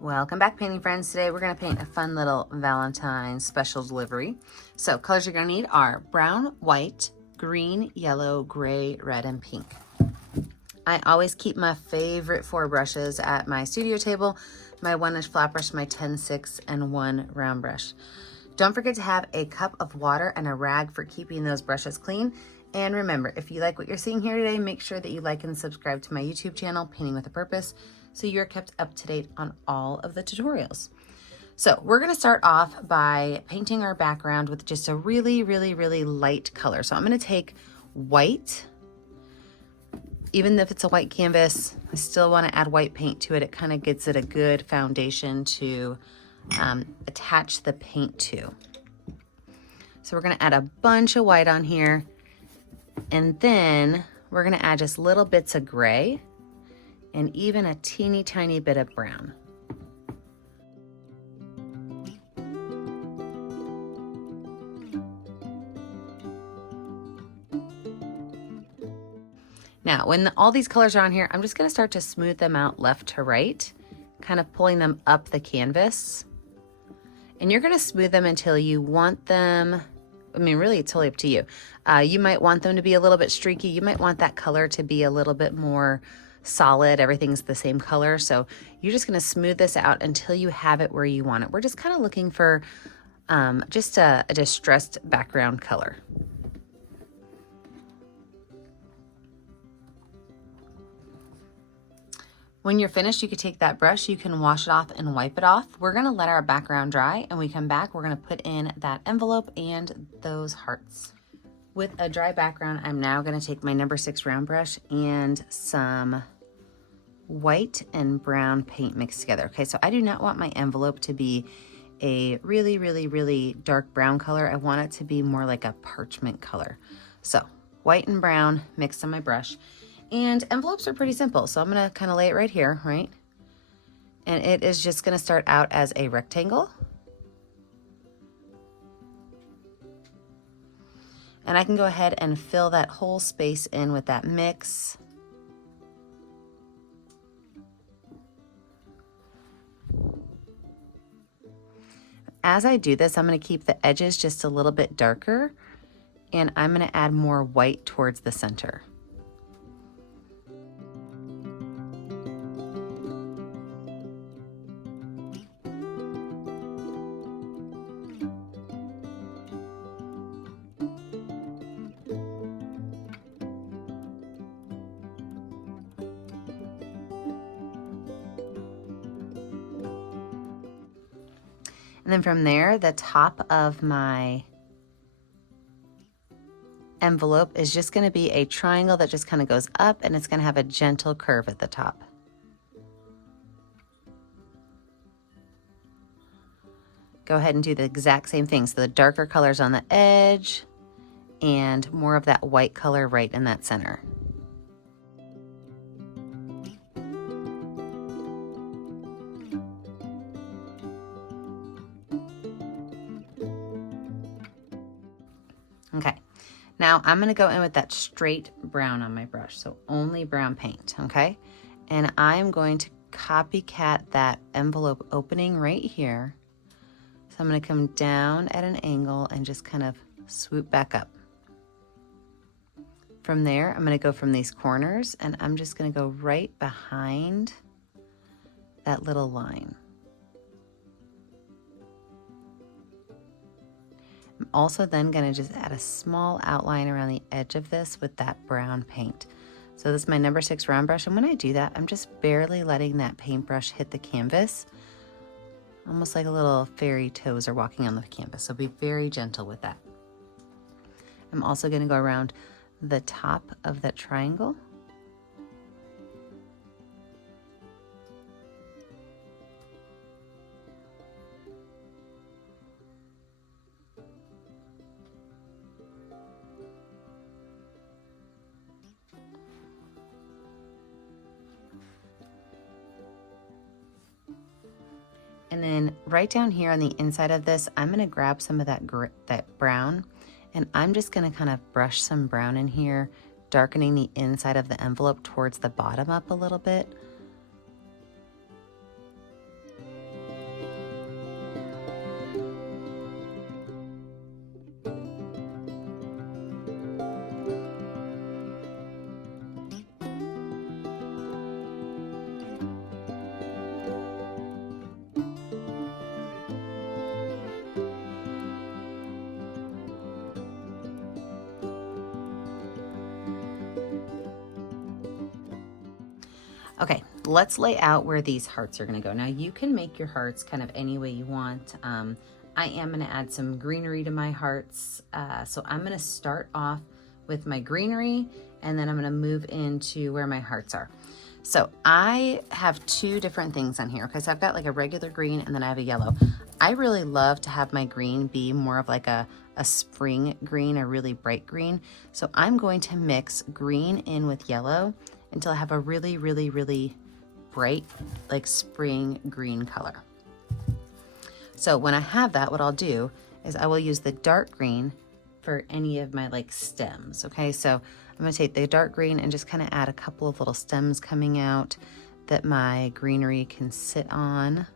Welcome back, painting friends. Today we're going to paint a fun little Valentine special delivery. So colors you're going to need are brown, white, green, yellow, gray, red, and pink. I always keep my favorite 4 brushes at my studio table, my 1-inch flat brush, my 10-6, and 1 round brush. Don't forget to have a cup of water and a rag for keeping those brushes clean. And remember, if you like what you're seeing here today, make sure that you like and subscribe to my YouTube channel, Painting with a Purpose, so you're kept up to date on all of the tutorials. So we're gonna start off by painting our background with just a really, really, really light color. So I'm gonna take white. Even if it's a white canvas, I still wanna add white paint to it. It kind of gets it a good foundation to attach the paint to. So we're gonna add a bunch of white on here, and then we're gonna add just little bits of gray and even a teeny tiny bit of brown. Now, when all these colors are on here, I'm just gonna start to smooth them out left to right, kind of pulling them up the canvas. And you're gonna smooth them until you want them, I mean, really, it's totally up to you. You might want them to be a little bit streaky. You might want that color to be a little bit more solid. Everything's the same color. So you're just gonna smooth this out until you have it where you want it. We're just kind of looking for just a distressed background color. When you're finished, you could take that brush, you can wash it off and wipe it off. We're gonna let our background dry, and we come back, we're gonna put in that envelope and those hearts. With a dry background, I'm now gonna take my number 6 round brush and some white and brown paint mixed together. Okay, so I do not want my envelope to be a really, really, really dark brown color. I want it to be more like a parchment color. So white and brown mixed on my brush. And envelopes are pretty simple, so I'm gonna kind of lay it right here, right? And it is just gonna start out as a rectangle. And I can go ahead and fill that whole space in with that mix. As I do this, I'm gonna keep the edges just a little bit darker, and I'm gonna add more white towards the center. And then from there, the top of my envelope is just gonna be a triangle that just kind of goes up, and it's gonna have a gentle curve at the top. Go ahead and do the exact same thing. So the darker colors on the edge and more of that white color right in that center. Okay, now I'm gonna go in with that straight brown on my brush, so only brown paint, okay? And I'm going to copycat that envelope opening right here. So I'm gonna come down at an angle and just kind of swoop back up. From there, I'm gonna go from these corners, and I'm just gonna go right behind that little line. I'm also then gonna just add a small outline around the edge of this with that brown paint. So this is my number 6 round brush, and when I do that, I'm just barely letting that paintbrush hit the canvas, almost like a little fairy toes are walking on the canvas, so be very gentle with that. I'm also gonna go around the top of that triangle. And then right down here on the inside of this, I'm gonna grab some of that brown, and I'm just gonna kind of brush some brown in here darkening the inside of the envelope towards the bottom up a little bit. Okay, let's lay out where these hearts are gonna go. Now you can make your hearts kind of any way you want. I am gonna add some greenery to my hearts. So I'm gonna start off with my greenery and then I'm gonna move into where my hearts are. So I have two different things on here. Okay, so I've got like a regular green and then I have a yellow. I really love to have my green be more of like a spring green, a really bright green. So I'm going to mix green in with yellow until I have a really, really, really bright, like spring green color. So when I have that, what I'll do is I will use the dark green for any of my like stems, okay? So I'm gonna take the dark green and just kind of add a couple of little stems coming out that my greenery can sit on.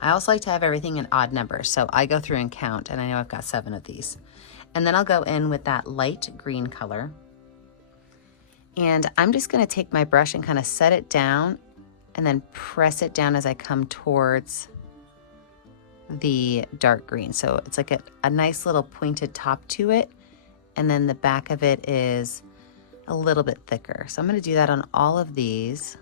I also like to have everything in odd numbers, so I go through and count, and I know I've got 7 of these. And then I'll go in with that light green color. And I'm just gonna take my brush and kind of set it down and then press it down as I come towards the dark green. So it's like a nice little pointed top to it, and then the back of it is a little bit thicker. So I'm gonna do that on all of these.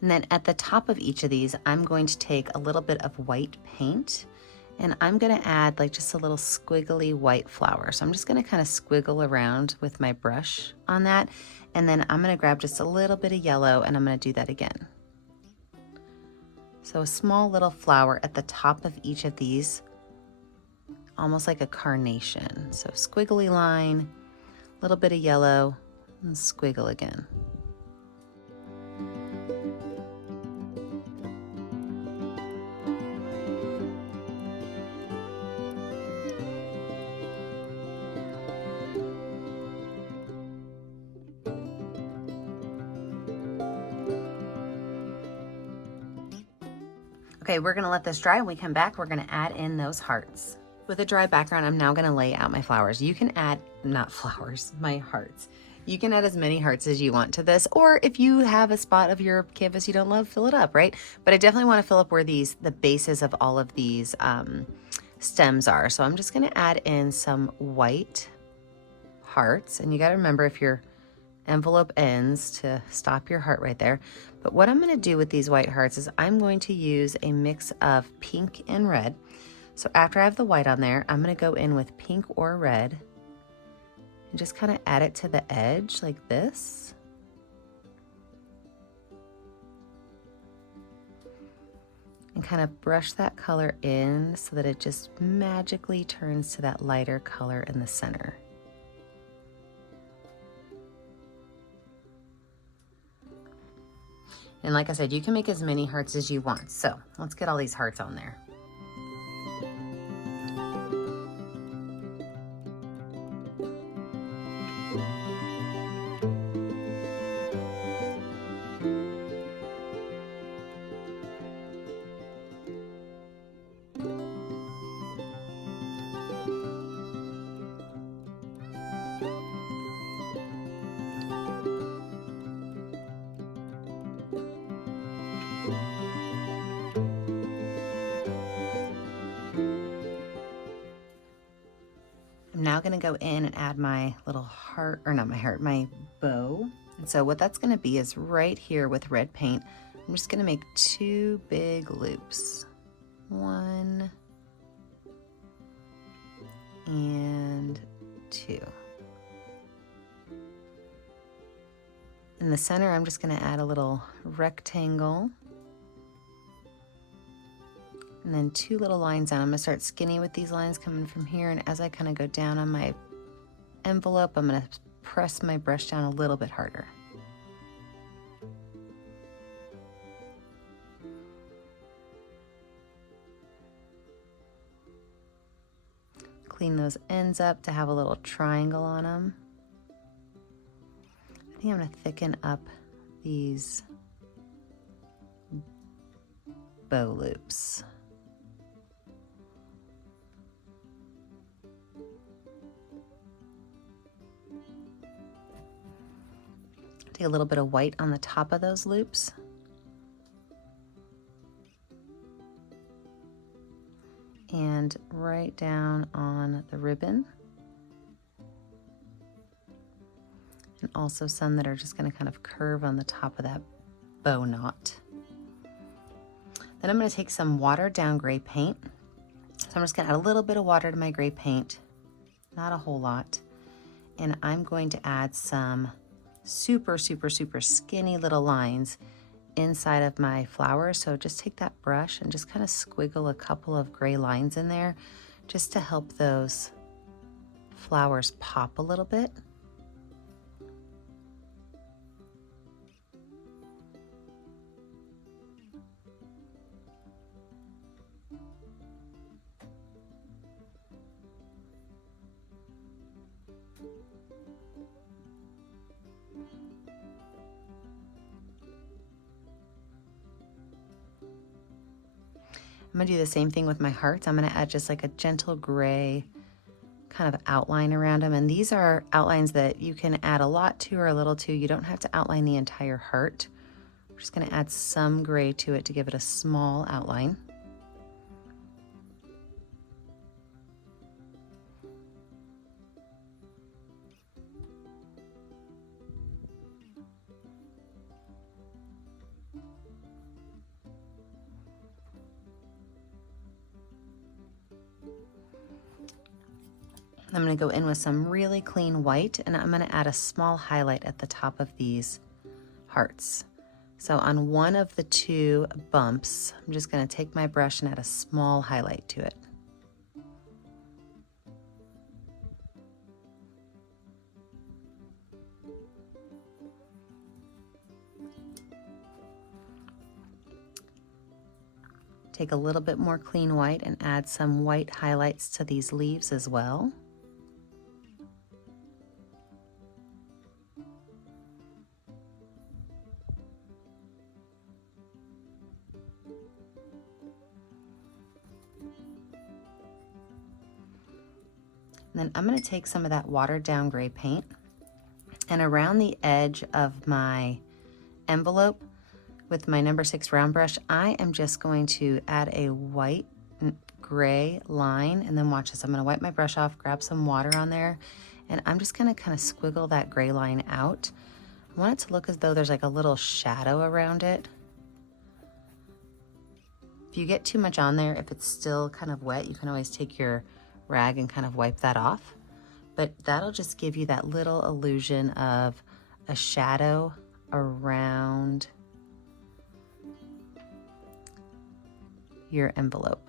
And then at the top of each of these, I'm going to take a little bit of white paint and I'm gonna add like just a little squiggly white flower. So I'm just gonna kind of squiggle around with my brush on that. And then I'm gonna grab just a little bit of yellow and I'm gonna do that again. So a small little flower at the top of each of these, almost like a carnation. So squiggly line, a little bit of yellow, and squiggle again. Okay, we're gonna let this dry. When we come back, we're gonna add in those hearts. With a dry background, I'm now gonna lay out my flowers. You can add, not flowers, my hearts. You can add as many hearts as you want to this, or if you have a spot of your canvas you don't love, fill it up, right? But I definitely wanna fill up where the bases of all of these stems are. So I'm just gonna add in some white hearts. And you gotta remember, if your envelope ends, to stop your heart right there. But what I'm going to do with these white hearts is I'm going to use a mix of pink and red. So after I have the white on there, I'm going to go in with pink or red and just kind of add it to the edge like this. And kind of brush that color in so that it just magically turns to that lighter color in the center. And like I said, you can make as many hearts as you want. So let's get all these hearts on there. now gonna go in and add my little heart, or not my heart, my bow. And so what that's gonna be is right here with red paint, I'm just gonna make 2 big loops. 1 and 2. In the center, I'm just gonna add a little rectangle. And then 2 little lines down. I'm gonna start skinny with these lines coming from here, and as I kind of go down on my envelope, I'm gonna press my brush down a little bit harder. Clean those ends up to have a little triangle on them. I think I'm gonna thicken up these bow loops. Take a little bit of white on the top of those loops. And right down on the ribbon. And also some that are just going to kind of curve on the top of that bow knot. Then I'm going to take some watered down gray paint. So I'm just going to add a little bit of water to my gray paint, not a whole lot. And I'm going to add some super skinny little lines inside of my flower. So just take that brush and just kind of squiggle a couple of gray lines in there just to help those flowers pop a little bit. I'm gonna do the same thing with my hearts. I'm gonna add just like a gentle gray kind of outline around them. And these are outlines that you can add a lot to or a little to. You don't have to outline the entire heart. We're just gonna add some gray to it to give it a small outline. I'm going to go in with some really clean white, and I'm going to add a small highlight at the top of these hearts. So on one of the 2 bumps, I'm just going to take my brush and add a small highlight to it. Take a little bit more clean white and add some white highlights to these leaves as well. And then I'm going to take some of that watered down gray paint, and around the edge of my envelope with my number 6 round brush, I am just going to add a white gray line, and then watch this. I'm going to wipe my brush off, grab some water on there, and I'm just going to kind of squiggle that gray line out. I want it to look as though there's like a little shadow around it. If you get too much on there, if it's still kind of wet, you can always take your rag and kind of wipe that off, but that'll just give you that little illusion of a shadow around your envelope.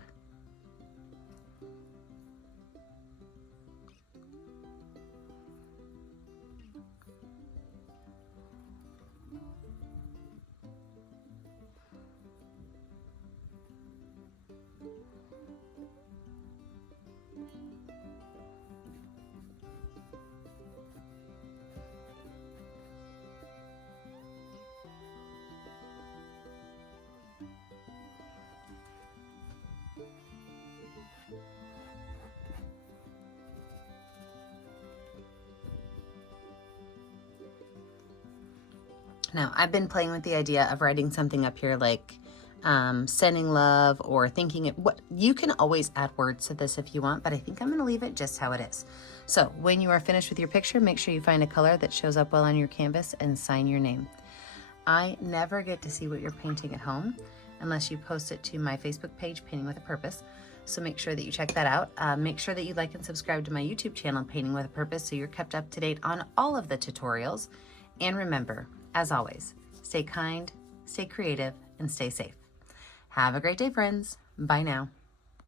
Now, I've been playing with the idea of writing something up here like sending love or thinking it. What you can always add words to this if you want, but I think I'm going to leave it just how it is. So when you are finished with your picture, make sure you find a color that shows up well on your canvas and sign your name. I never get to see what you're painting at home unless you post it to my Facebook page, Painting with a Purpose. So make sure that you check that out. Make sure that you like and subscribe to my YouTube channel, Painting with a Purpose, so you're kept up to date on all of the tutorials. And remember, as always, stay kind, stay creative, and stay safe. Have a great day, friends. Bye now.